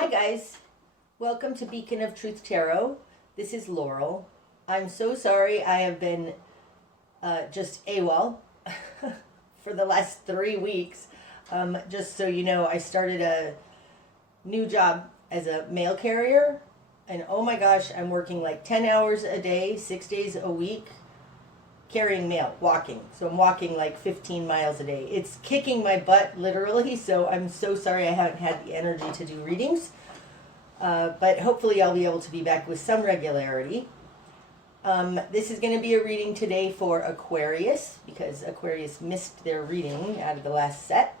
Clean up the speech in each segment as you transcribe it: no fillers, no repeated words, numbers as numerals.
Hi guys, welcome to Beacon of Truth Tarot. This is Laurel. I'm so sorry I have been just AWOL for the last 3 weeks. Just so you know, I started a new job as a mail carrier, and oh my gosh, I'm working like 10 hours a day, 6 days a week, carrying mail, walking. So I'm walking like 15 miles a day. It's kicking my butt literally, so I'm so sorry I haven't had the energy to do readings. But hopefully I'll be able to be back with some regularity. This is going to be a reading today for Aquarius, because Aquarius missed their reading out of the last set.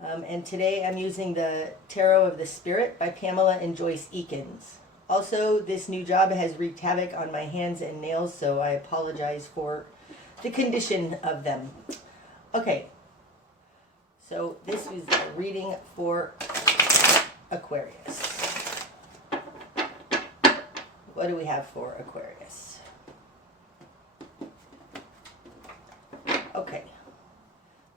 And today I'm using the Tarot of the Spirit by Pamela and Joyce Eakins. Also, this new job has wreaked havoc on my hands and nails, so I apologize for the condition of them. Okay, so this is a reading for Aquarius. What do we have for Aquarius? Okay,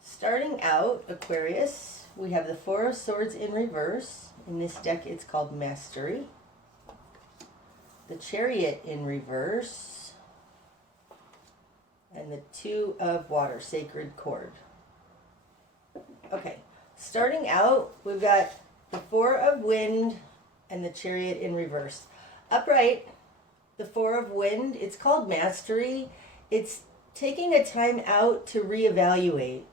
starting out, Aquarius, we have the Four of Swords in reverse. In this deck, it's called Mastery. The Chariot in reverse, and the Two of Water, Sacred Cord. Okay, starting out, we've got the Four of Wind and the Chariot in reverse. Upright, the Four of Wind, it's called Mastery. It's taking a time out to reevaluate,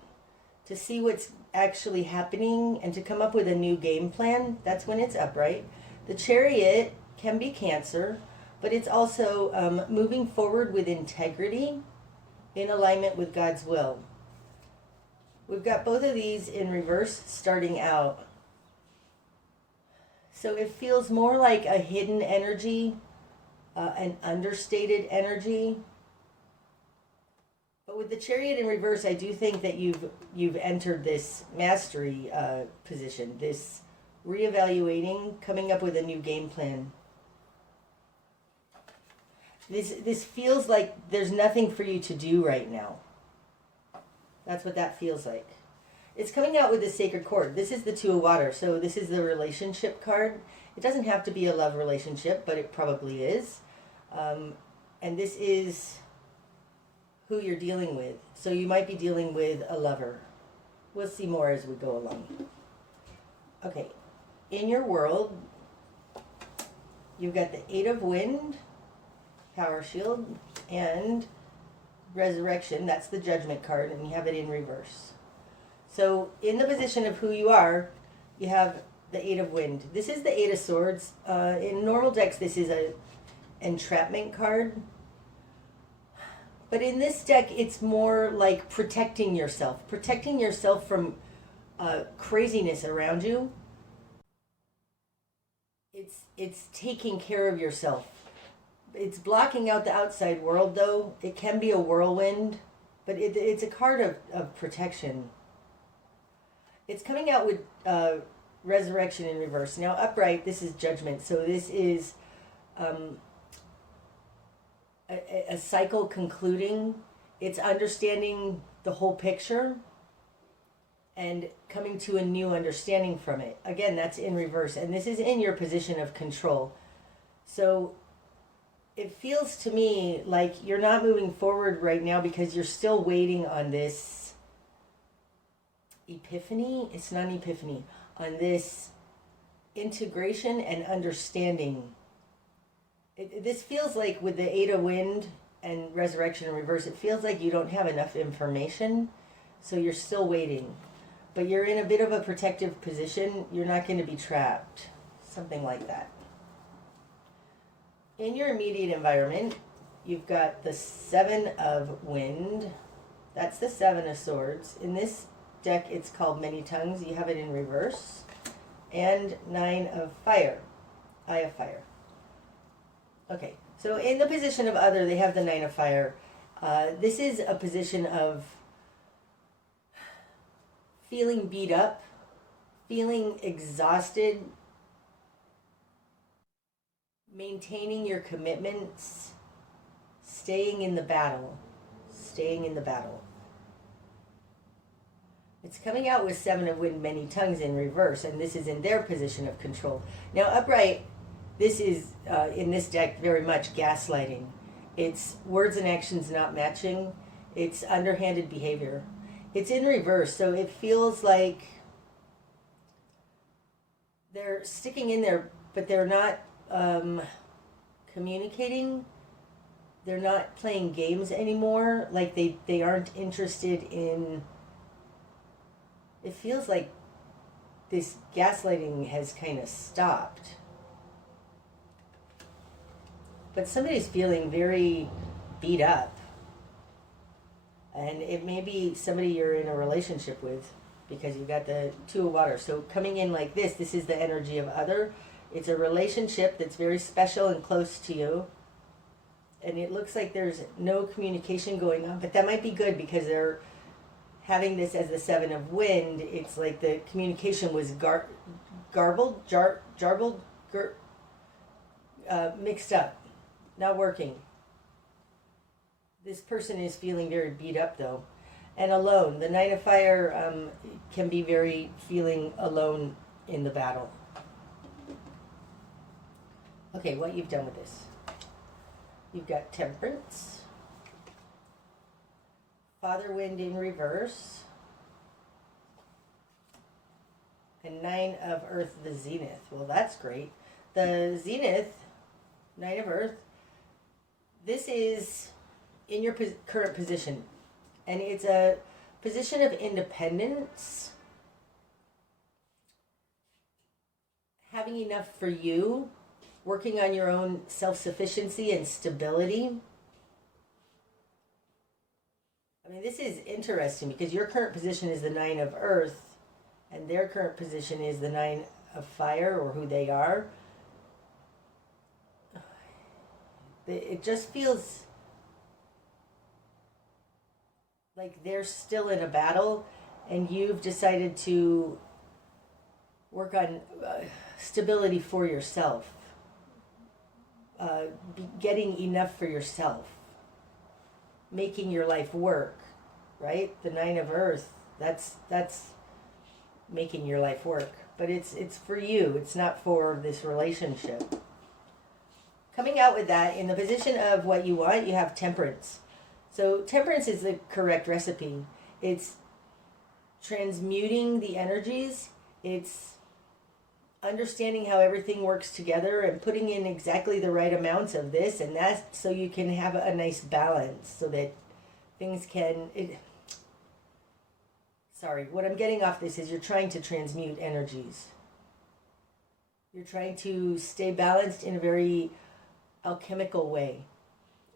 to see what's actually happening, and to come up with a new game plan. That's when it's upright. The Chariot can be Cancer, but it's also moving forward with integrity in alignment with God's will. We've got both of these in reverse starting out. So it feels more like a hidden energy, an understated energy. But with the Chariot in reverse, I do think that you've entered this mastery position, this reevaluating, coming up with a new game plan. This feels like there's nothing for you to do right now. That's what that feels like. It's coming out with the Sacred Cord. This is the Two of Water, so this is the relationship card. It doesn't have to be a love relationship, but it probably is. And this is who you're dealing with. So you might be dealing with a lover. We'll see more as we go along. Okay, in your world, you've got the Eight of Wind, Power Shield, and Resurrection. That's the Judgment card, and you have it in reverse. So in the position of who you are, you have the Eight of Wind. This is the Eight of Swords. In normal decks, this is a entrapment card. But in this deck, it's more like protecting yourself from craziness around you. It's taking care of yourself. It's blocking out the outside world, though. It can be a whirlwind, but it's a card of protection. It's coming out with Resurrection in reverse. Now, upright, this is Judgment. So this is a cycle concluding. It's understanding the whole picture and coming to a new understanding from it. Again, that's in reverse. And this is in your position of control. So it feels to me like you're not moving forward right now because you're still waiting on this epiphany. It's not an epiphany. On this integration and understanding. This feels like with the Eight of Wind and Resurrection in reverse, it feels like you don't have enough information, so you're still waiting. But you're in a bit of a protective position. You're not going to be trapped. Something like that. In your immediate environment, you've got the Seven of Wind. That's the Seven of Swords. In this deck, it's called Many Tongues. You have it in reverse. And Nine of Fire. Eye of Fire. Okay, so in the position of other, they have the Nine of Fire. This is a position of feeling beat up, feeling exhausted, maintaining your commitments, staying in the battle. It's coming out with Seven of Wind, many tongues in reverse, and this is in their position of control. Now, upright, this is, in this deck, very much gaslighting. It's words and actions not matching. It's underhanded behavior. It's in reverse, so it feels like they're sticking in there, but they're not communicating. They're not playing games anymore. Like they aren't interested in... It feels like this gaslighting has kind of stopped. But somebody's feeling very beat up. And it may be somebody you're in a relationship with, because you've got the Two of Water. So coming in like this is the energy of other. It's a relationship that's very special and close to you. And it looks like there's no communication going on, but that might be good because they're having this as the Seven of Wind. It's like the communication was mixed up, not working. This person is feeling very beat up though, and alone. The Nine of Fire can be very feeling alone in the battle. Okay, what you've done with this. You've got Temperance, Father Wind in reverse, and Nine of Earth, the Zenith. Well, that's great. The Zenith, Nine of Earth, this is in your current position, and it's a position of independence, having enough for you, working on your own self-sufficiency and stability. I mean, this is interesting because your current position is the Nine of Earth and their current position is the Nine of Fire, or who they are. It just feels like they're still in a battle and you've decided to work on stability for yourself. Getting enough for yourself, making your life work, right? The Nine of Earth, that's making your life work, but it's for you. It's not for this relationship. Coming out with that in the position of what you want, you have Temperance. So Temperance is the correct recipe. It's transmuting the energies. It's understanding how everything works together and putting in exactly the right amounts of this and that, so you can have a nice balance, so that things can... Sorry, what I'm getting off this is you're trying to transmute energies. You're trying to stay balanced in a very alchemical way,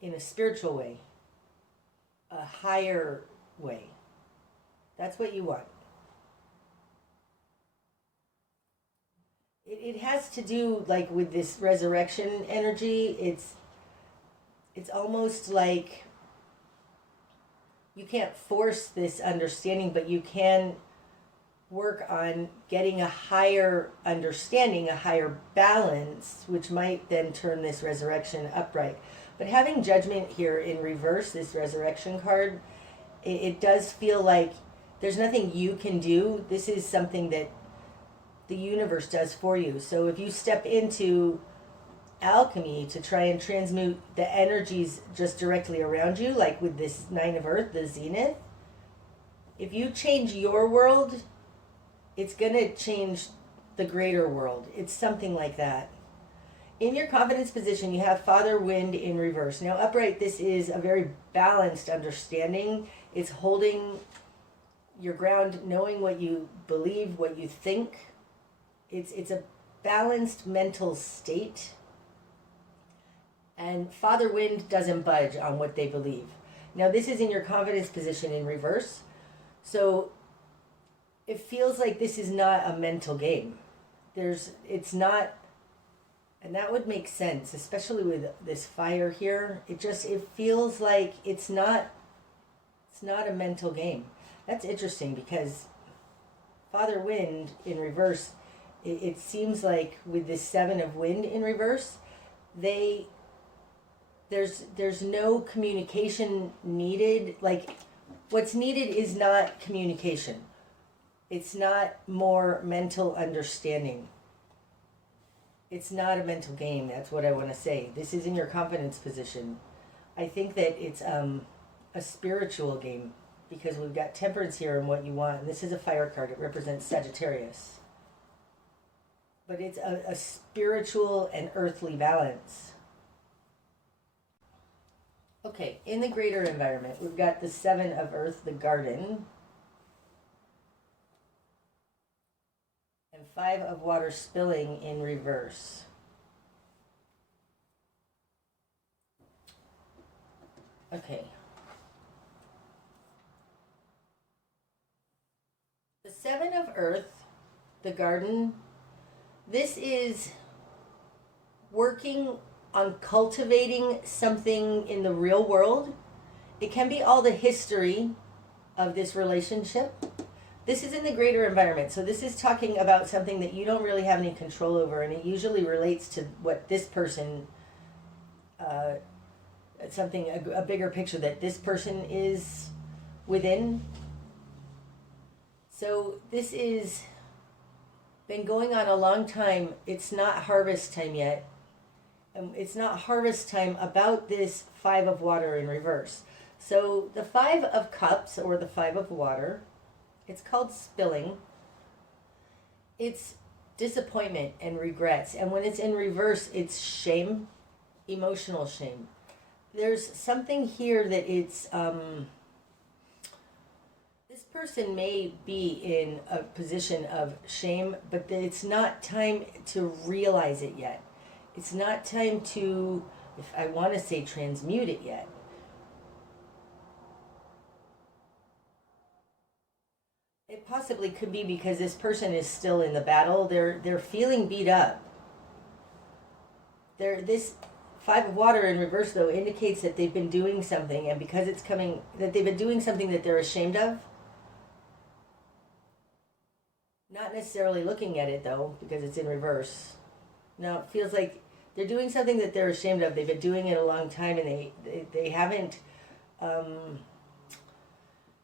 in a spiritual way, a higher way. That's what you want. It has to do, like, with this resurrection energy. It's almost like you can't force this understanding, but you can work on getting a higher understanding, a higher balance, which might then turn this resurrection upright. But having Judgment here in reverse, this resurrection card, it does feel like there's nothing you can do. This is something that the universe does for you. So if you step into alchemy to try and transmute the energies just directly around you, like with this Nine of Earth, the Zenith, if you change your world, it's going to change the greater world. It's something like that. In your confidence position, you have Father Wind in reverse. Now, upright, this is a very balanced understanding. It's holding your ground, knowing what you believe, what you think. It's a balanced mental state. And Father Wind doesn't budge on what they believe. Now, this is in your confidence position in reverse. So it feels like this is not a mental game. It's not, and that would make sense, especially with this fire here. It feels like it's not a mental game. That's interesting because Father Wind in reverse, it seems like with this Seven of Wind in reverse, there's no communication needed. Like, what's needed is not communication. It's not more mental understanding. It's not a mental game. That's what I want to say. This is in your confidence position. I think that it's a spiritual game because we've got temperance here and what you want. And this is a fire card. It represents Sagittarius. But it's a spiritual and earthly balance. Okay, in the greater environment, we've got the Seven of Earth, the garden. And Five of Water spilling in reverse. Okay. The Seven of Earth, the garden, this is working on cultivating something in the real world. It can be all the history of this relationship. This is in the greater environment. So this is talking about something that you don't really have any control over, and it usually relates to what this person, a bigger picture that this person is within. So this is been going on a long time. It's not harvest time yet. It's not harvest time about this Five of Water in reverse. So the Five of Cups, or the Five of Water, it's called spilling. It's disappointment and regrets. And when it's in reverse, it's shame, emotional shame. There's something here that it's... this person may be in a position of shame, but it's not time to realize it yet. It's not time to, if I want to say, transmute it yet. It possibly could be because this person is still in the battle. They're feeling beat up. This Five of Water in reverse, though, indicates that they've been doing something, and because it's coming, that they've been doing something that they're ashamed of. Not necessarily looking at it, though, because it's in reverse. No, it feels like they're doing something that they're ashamed of. They've been doing it a long time, and they haven't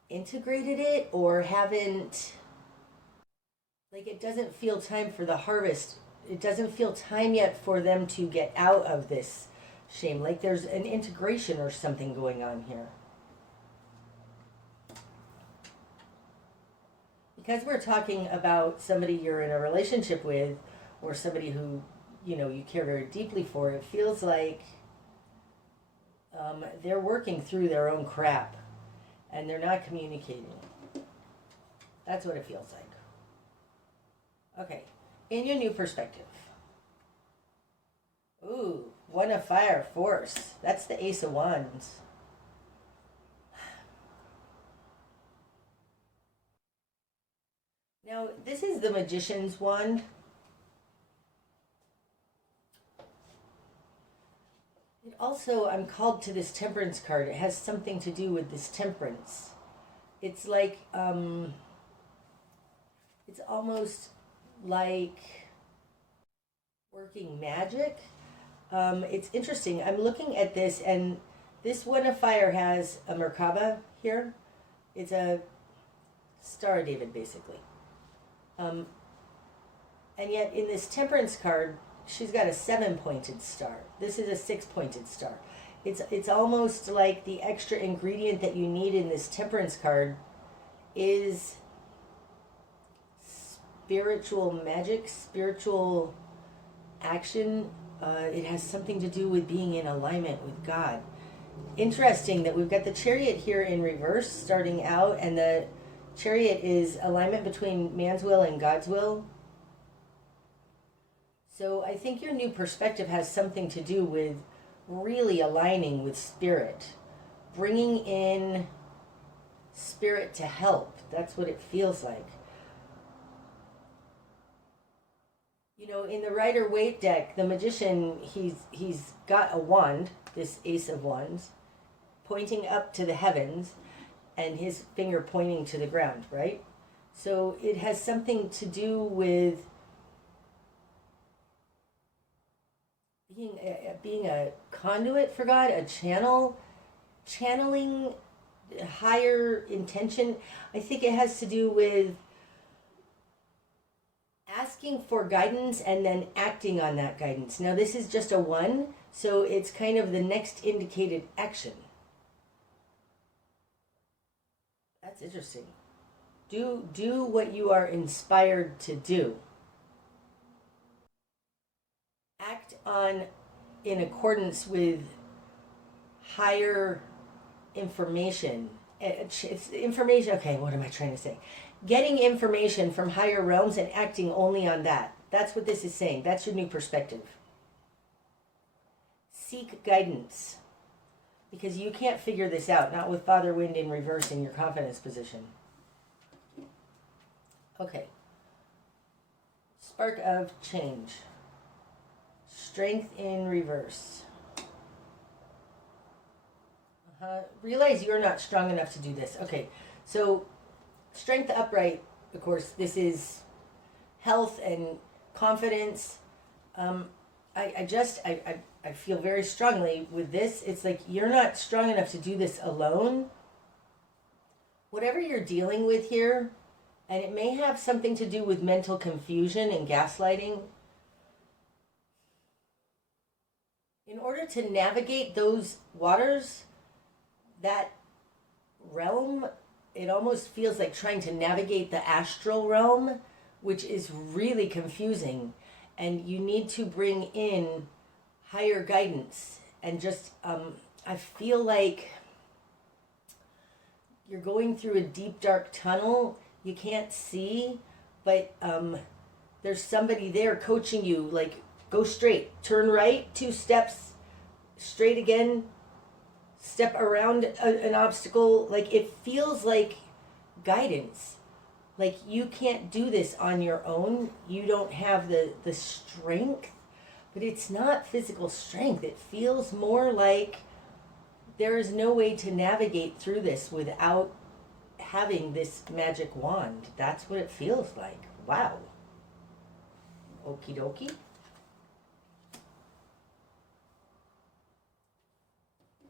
integrated it, or haven't, like, it doesn't feel time for the harvest. It doesn't feel time yet for them to get out of this shame. Like there's an integration or something going on here. Because we're talking about somebody you're in a relationship with, or somebody who, you care very deeply for, it feels like they're working through their own crap and they're not communicating. That's what it feels like. Okay, in your new perspective. Ooh, One of Fire, Force. That's the Ace of Wands. Now, this is the Magician's wand. It also, I'm called to this Temperance card. It has something to do with this temperance. It's like, it's almost like working magic. It's interesting. I'm looking at this, and this One of Fire has a Merkaba here. It's a Star of David, basically. And yet in this Temperance card, she's got a 7-pointed star. This is a 6-pointed star. It's almost like the extra ingredient that you need in this Temperance card is spiritual magic, spiritual action. It has something to do with being in alignment with God. Interesting that we've got the Chariot here in reverse starting out, and the Chariot is alignment between man's will and God's will. So I think your new perspective has something to do with really aligning with Spirit, bringing in Spirit to help. That's what it feels like. In the Rider-Waite deck, the Magician, he's got a wand, this Ace of Wands, pointing up to the heavens, and his finger pointing to the ground, right? So it has something to do with being a conduit for God, a channeling higher intention. I think it has to do with asking for guidance and then acting on that guidance. Now this is just a 1, so it's kind of the next indicated action. That's interesting. Do what you are inspired to do. Act on in accordance with higher information. It's information. Okay, what am I trying to say? Getting information from higher realms and acting only on that. That's what this is saying. That's your new perspective. Seek guidance. Because you can't figure this out, not with Father Wind in reverse in your confidence position. Okay. Spark of change. Strength in reverse. Realize you're not strong enough to do this. Okay, so strength upright, of course, this is health and confidence. I feel very strongly with this. It's like you're not strong enough to do this alone. Whatever you're dealing with here, and it may have something to do with mental confusion and gaslighting. In order to navigate those waters, that realm, it almost feels like trying to navigate the astral realm, which is really confusing. And you need to bring in higher guidance. And just, I feel like you're going through a deep, dark tunnel. You can't see, but there's somebody there coaching you, like, go straight, turn right, 2 steps, straight again, step around an obstacle. Like, it feels like guidance. Like, you can't do this on your own. You don't have the strength, but it's not physical strength. It feels more like there is no way to navigate through this without having this magic wand. That's what it feels like. Wow. Okie dokie.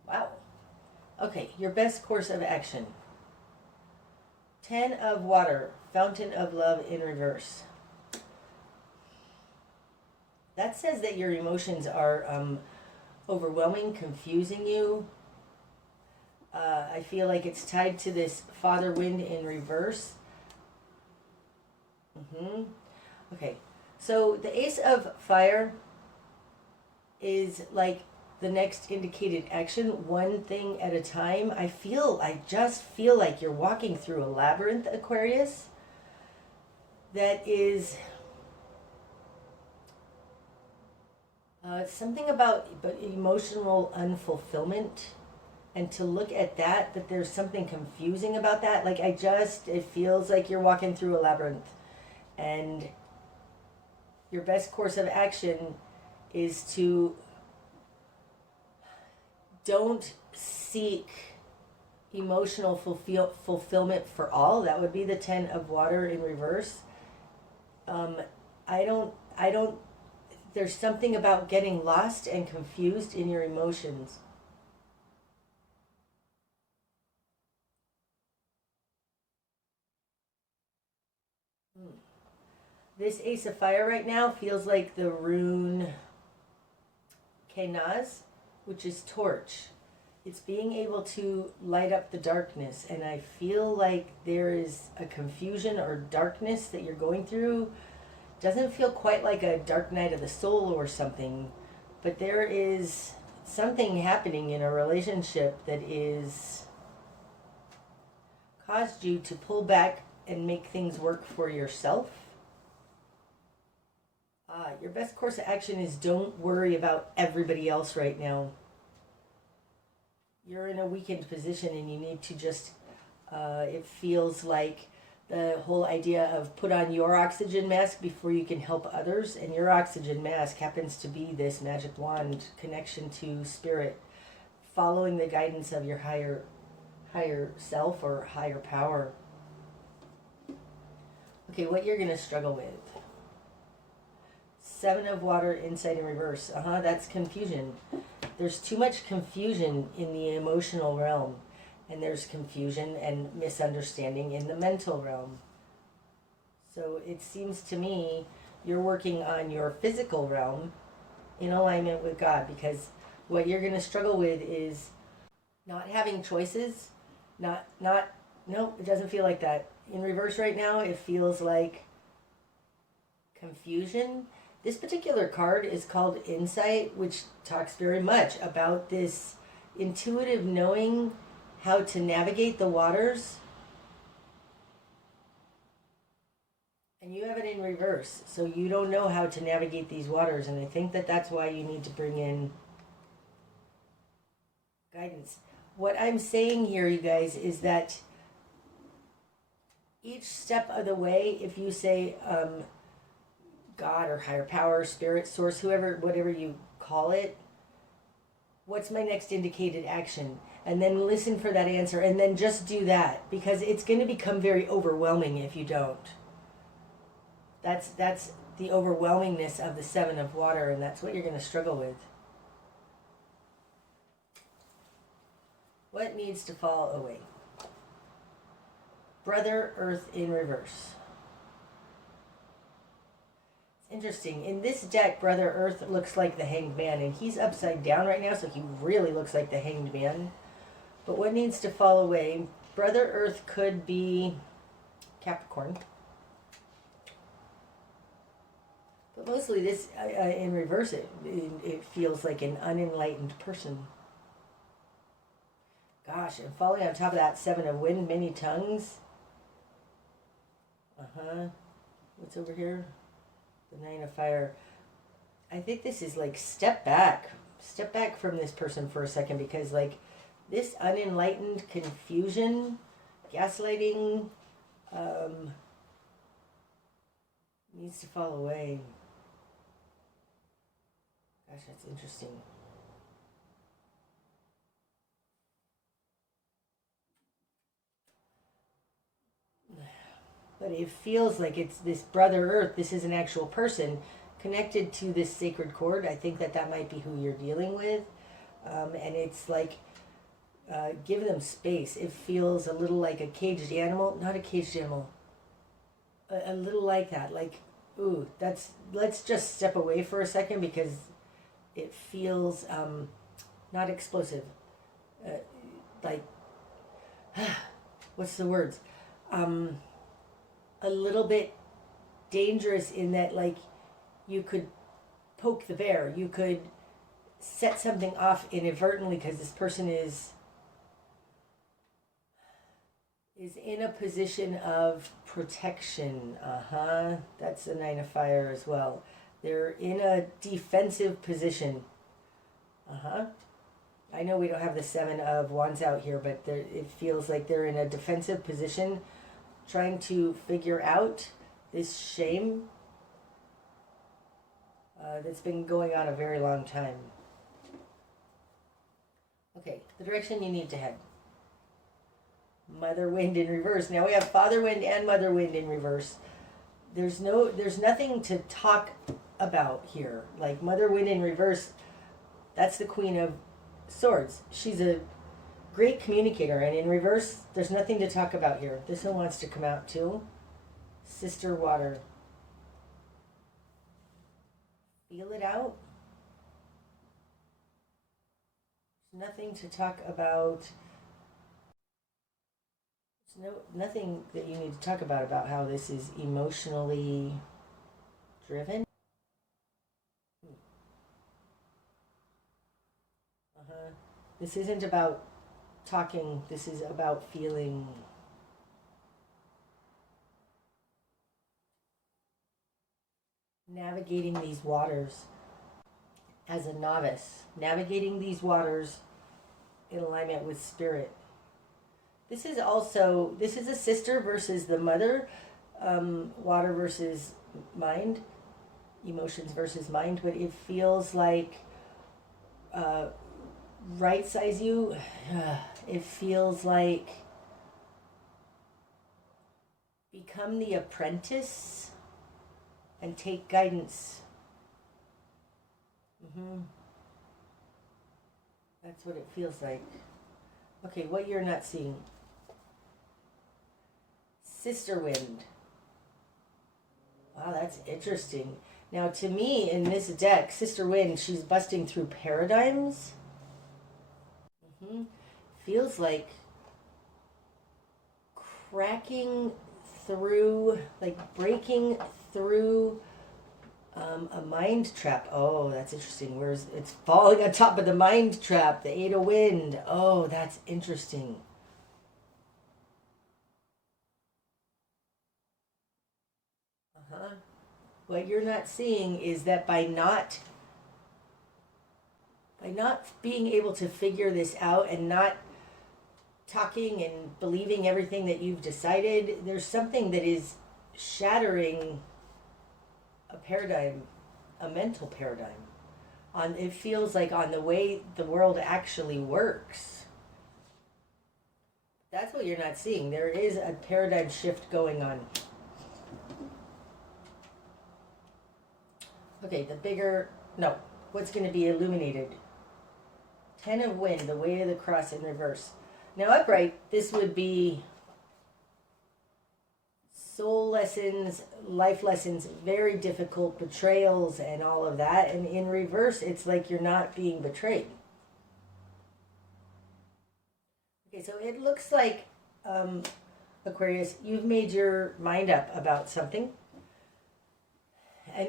Wow. Okay, your best course of action. 10 of water, fountain of love in reverse. That says that your emotions are overwhelming, confusing you. I feel like it's tied to this Father Wind in reverse. Okay, so the Ace of Fire is like the next indicated action, one thing at a time. I just feel like you're walking through a labyrinth, Aquarius, that is something about emotional unfulfillment. And to look at that there's something confusing about that. Like, it feels like you're walking through a labyrinth. And your best course of action is to don't seek emotional fulfillment for all. That would be the 10 of water in reverse. There's something about getting lost and confused in your emotions. This Ace of Fire right now feels like the rune Kenaz, which is torch. It's being able to light up the darkness. And I feel like there is a confusion or darkness that you're going through. Doesn't feel quite like a dark night of the soul or something, but there is something happening in a relationship that is caused you to pull back and make things work for yourself. Your best course of action is don't worry about everybody else right now. You're in a weakened position and you need to just, it feels like the whole idea of put on your oxygen mask before you can help others. And your oxygen mask happens to be this magic wand connection to spirit, following the guidance of your higher self or higher power. Okay, what you're going to struggle with. 7 of water, insight in reverse. That's confusion. There's too much confusion in the emotional realm. And there's confusion and misunderstanding in the mental realm. So it seems to me you're working on your physical realm in alignment with God, because what you're going to struggle with is not having choices. No, it doesn't feel like that. In reverse right now, it feels like confusion. This particular card is called Insight, which talks very much about this intuitive knowing how to navigate the waters. And you have it in reverse, so you don't know how to navigate these waters, and I think that that's why you need to bring in guidance. What I'm saying here, you guys, is that each step of the way, if you say God or higher power, spirit, source, whatever you call it, what's my next indicated action? And then listen for that answer, and then just do that, because it's going to become very overwhelming if you don't. That's the overwhelmingness of the Seven of Water, and that's what you're going to struggle with. What needs to fall away? Brother Earth in reverse. It's interesting. In this deck, Brother Earth looks like the Hanged Man, and he's upside down right now, so he really looks like the Hanged Man. But what needs to fall away? Brother Earth could be Capricorn. But mostly this, in reverse, it feels like an unenlightened person. Gosh, and falling on top of that, Seven of Wind, many tongues. What's over here? The Nine of Fire. I think this is like step back from this person for a second, because like this unenlightened confusion, gaslighting, needs to fall away. Gosh, that's interesting. But it feels like it's this Brother Earth. This is an actual person connected to this sacred cord. I think that might be who you're dealing with. And it's like, give them space. It feels a little like a caged animal. Not a caged animal. A little like that. Like, ooh, let's just step away for a second, because it feels not explosive. Like, what's the words? A little bit dangerous in that, like, you could poke the bear. You could set something off inadvertently, because this person is in a position of protection. That's a Nine of Fire as well. They're in a defensive position. I know we don't have the Seven of Wands out here, but it feels like they're in a defensive position, trying to figure out this shame that's been going on a very long time. Okay, the direction you need to head. Mother Wind in reverse. Now we have Father Wind and Mother Wind in reverse. There's nothing to talk about here. Like Mother Wind in reverse, that's the Queen of Swords. She's a great communicator, and in reverse, there's nothing to talk about here. This one wants to come out too. Sister Water. Feel it out. There's nothing to talk about. There's nothing that you need to talk about how this is emotionally driven. This isn't about talking, this is about feeling. Navigating these waters as a novice. Navigating these waters in alignment with spirit. This is a sister versus the mother. Water versus mind. Emotions versus mind. But it feels like right size you. It feels like become the apprentice and take guidance. That's what it feels like. Okay, what you're not seeing. Sister Wind. Wow, that's interesting. Now, to me, in this deck, Sister Wind, she's busting through paradigms. Feels like cracking through, like breaking through a mind trap. Oh, that's interesting. Where's it's falling on top of the mind trap, the Eight of Wind. Oh, that's interesting. Uh-huh. What you're not seeing is that by not being able to figure this out and not talking and believing everything that you've decided, there's something that is shattering a paradigm, a mental paradigm. It feels like on the way the world actually works. That's what you're not seeing. There is a paradigm shift going on. Okay, what's going to be illuminated? Ten of Wind, the Way of the Cross in reverse. Now upright, this would be soul lessons, life lessons, very difficult betrayals and all of that. And in reverse, it's like you're not being betrayed. Okay, so it looks like, Aquarius, you've made your mind up about something. And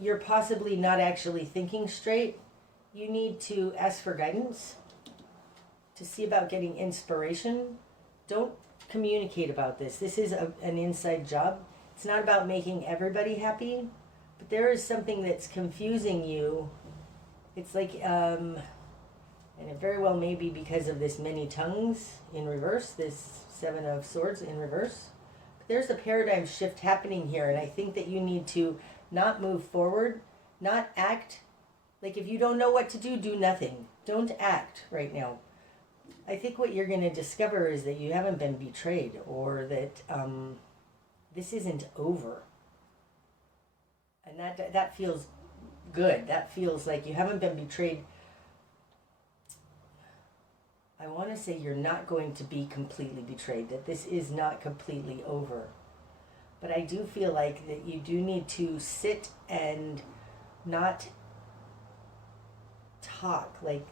you're possibly not actually thinking straight. You need to ask for guidance, to see about getting inspiration. Don't communicate about this. This is an inside job. It's not about making everybody happy, but there is something that's confusing you. It's like, and it very well may be because of this many tongues in reverse, this Seven of Swords in reverse. But there's a paradigm shift happening here, and I think that you need to not move forward, not act. Like if you don't know what to do, do nothing. Don't act right now. I think what you're going to discover is that you haven't been betrayed, or that this isn't over. And that feels good. That feels like you haven't been betrayed. I want to say you're not going to be completely betrayed, that this is not completely over. But I do feel like that you do need to sit and not talk, like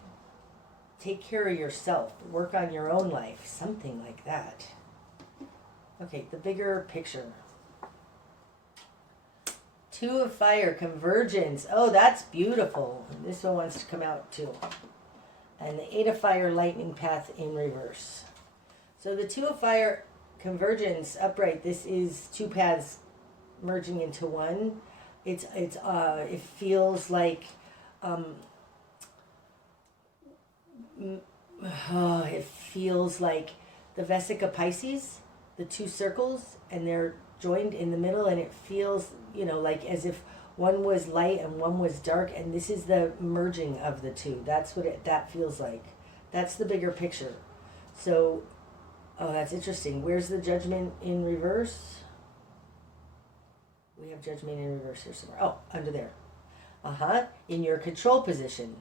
take care of yourself, work on your own life, something like that. Okay, the bigger picture. Two of Fire, convergence. Oh, that's beautiful. This one wants to come out too. And the Eight of Fire, lightning path in reverse. So the Two of Fire, convergence, upright. This is two paths merging into one. It feels like it feels like the Vesica Pisces, the two circles, and they're joined in the middle, and it feels, like as if one was light and one was dark, and this is the merging of the two. That's what that feels like. That's the bigger picture. So, oh, that's interesting. Where's the Judgment in reverse? We have Judgment in reverse here somewhere. Oh, under there. In your control position.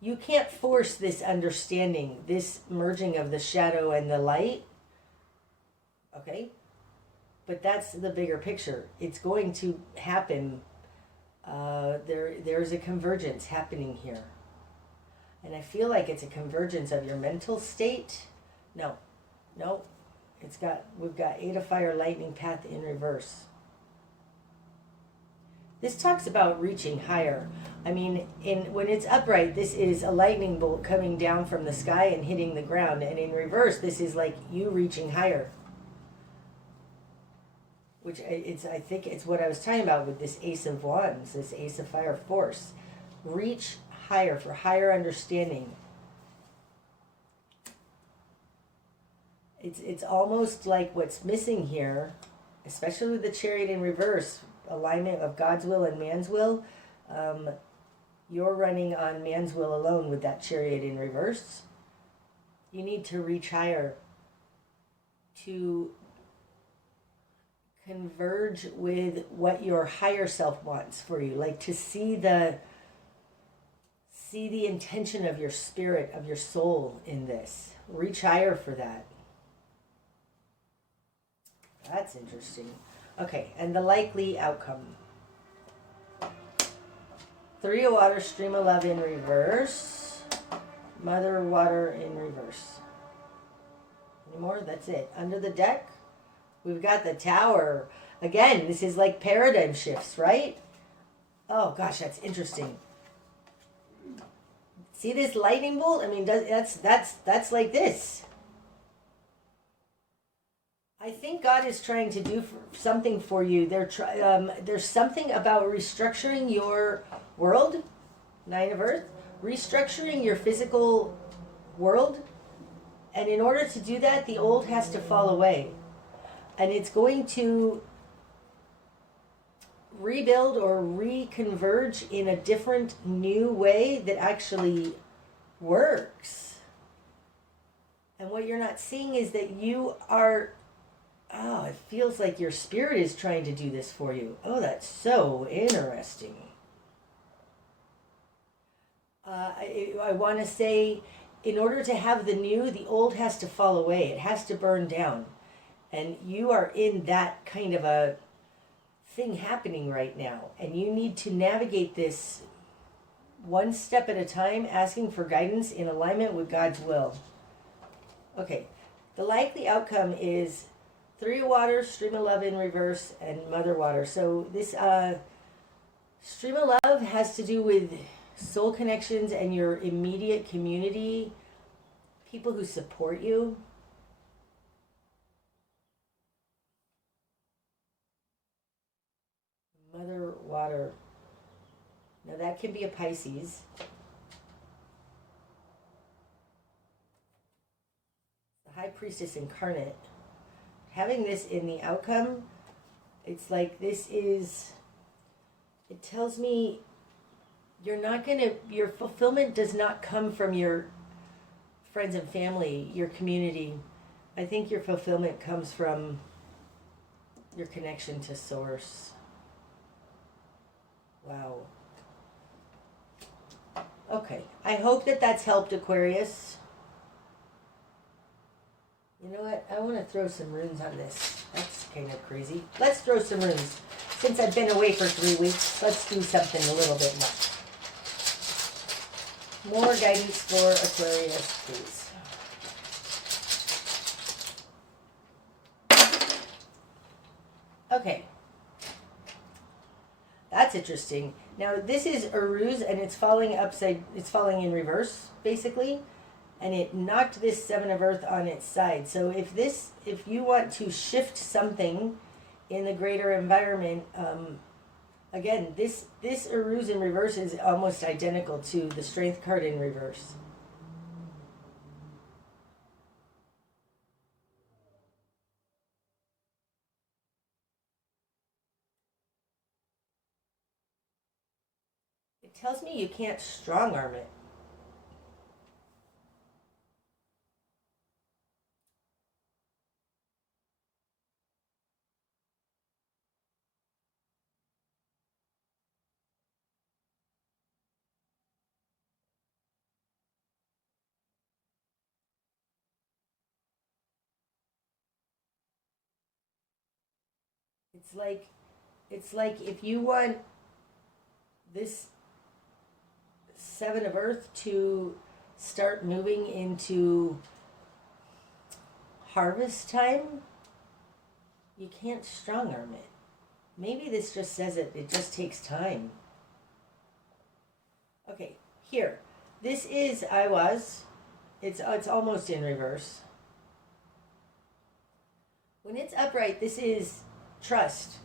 You can't force this understanding, this merging of the shadow and the light. Okay? But that's the bigger picture. It's going to happen. There's a convergence happening here. And I feel like it's a convergence of your mental state. No. We've got Eight of Fire, lightning path in reverse. This talks about reaching higher. I mean, when it's upright, this is a lightning bolt coming down from the sky and hitting the ground. And in reverse, this is like you reaching higher. Which I think it's what I was talking about with this Ace of Wands, this Ace of Fire force. Reach higher for higher understanding. It's almost like what's missing here, especially with the Chariot in reverse, alignment of God's will and man's will. You're running on man's will alone with that Chariot in reverse. You need to reach higher to converge with what your higher self wants for you, like to see the intention of your spirit, of your soul in this. Reach higher for that. That's interesting. Okay, and the likely outcome. 3 of water, stream of love in reverse. Mother water in reverse. Any more? That's it. Under the deck, we've got the Tower. Again, this is like paradigm shifts, right? Oh gosh, that's interesting. See this lightning bolt? I mean, that's like this. I think God is trying to do something for you. There's something about restructuring your world, 9 of Earth, restructuring your physical world. And in order to do that, the old has to fall away. And it's going to rebuild or reconverge in a different, new way that actually works. And what you're not seeing is that you are... Oh, it feels like your spirit is trying to do this for you. Oh, that's so interesting. I want to say, in order to have the new, the old has to fall away. It has to burn down. And you are in that kind of a thing happening right now. And you need to navigate this one step at a time, asking for guidance in alignment with God's will. Okay, the likely outcome is 3 of water, stream of love in reverse, and mother water. So this stream of love has to do with soul connections and your immediate community, people who support you. Mother water. Now that can be a Pisces. The High Priestess incarnate. Having this in the outcome, it's like this is, it tells me your fulfillment does not come from your friends and family, your community. I think your fulfillment comes from your connection to Source. Wow. Okay, I hope that that's helped, Aquarius. You know what? I want to throw some runes on this. That's kind of crazy. Let's throw some runes. Since I've been away for 3 weeks, let's do something a little bit more. More guidance for Aquarius, please. Okay. That's interesting. Now, this is a ruse, and it's falling in reverse, basically. And it knocked this 7 of Earth on its side. So if you want to shift something in the greater environment, again, this Uruz in reverse is almost identical to the Strength card in reverse. It tells me you can't strong arm it. It's like if you want this 7 of Earth to start moving into harvest time, you can't strong arm it. Maybe this just says it just takes time. Okay, here. This is it's almost in reverse. When it's upright, this is trust.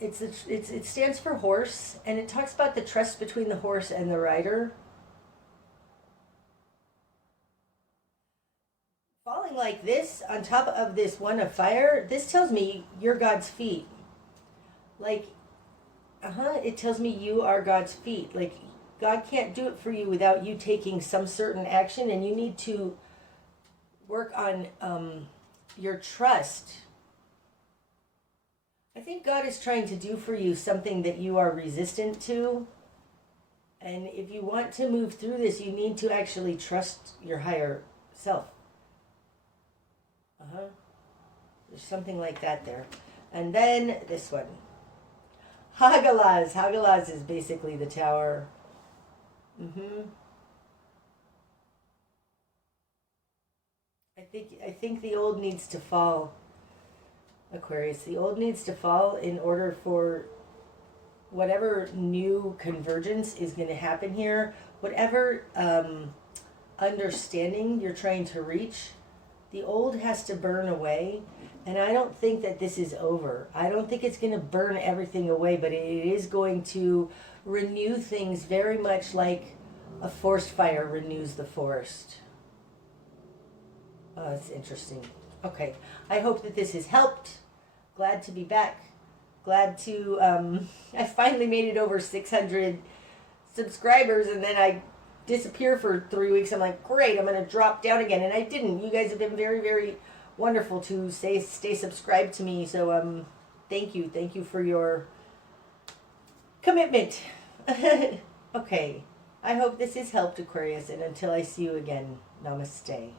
It stands for horse, and it talks about the trust between the horse and the rider. Falling like this on top of this 1 of fire, this tells me you're God's feet. Like, it tells me you are God's feet. Like, God can't do it for you without you taking some certain action, and you need to work on your trust. I think God is trying to do for you something that you are resistant to. And if you want to move through this, you need to actually trust your higher self. There's something like that there. And then this one. Hagalaz. Hagalaz is basically the tower. I think the old needs to fall, Aquarius. The old needs to fall in order for whatever new convergence is going to happen here, whatever understanding you're trying to reach, the old has to burn away. And I don't think that this is over. I don't think it's going to burn everything away, but it is going to renew things very much like a forest fire renews the forest. Oh, that's interesting. Okay, I hope that this has helped. Glad to be back. Glad to, I finally made it over 600 subscribers, and then I disappear for 3 weeks. I'm like, great, I'm going to drop down again, and I didn't. You guys have been very, very wonderful to stay subscribed to me. So, thank you for your commitment. Okay, I hope this has helped, Aquarius, and until I see you again, namaste.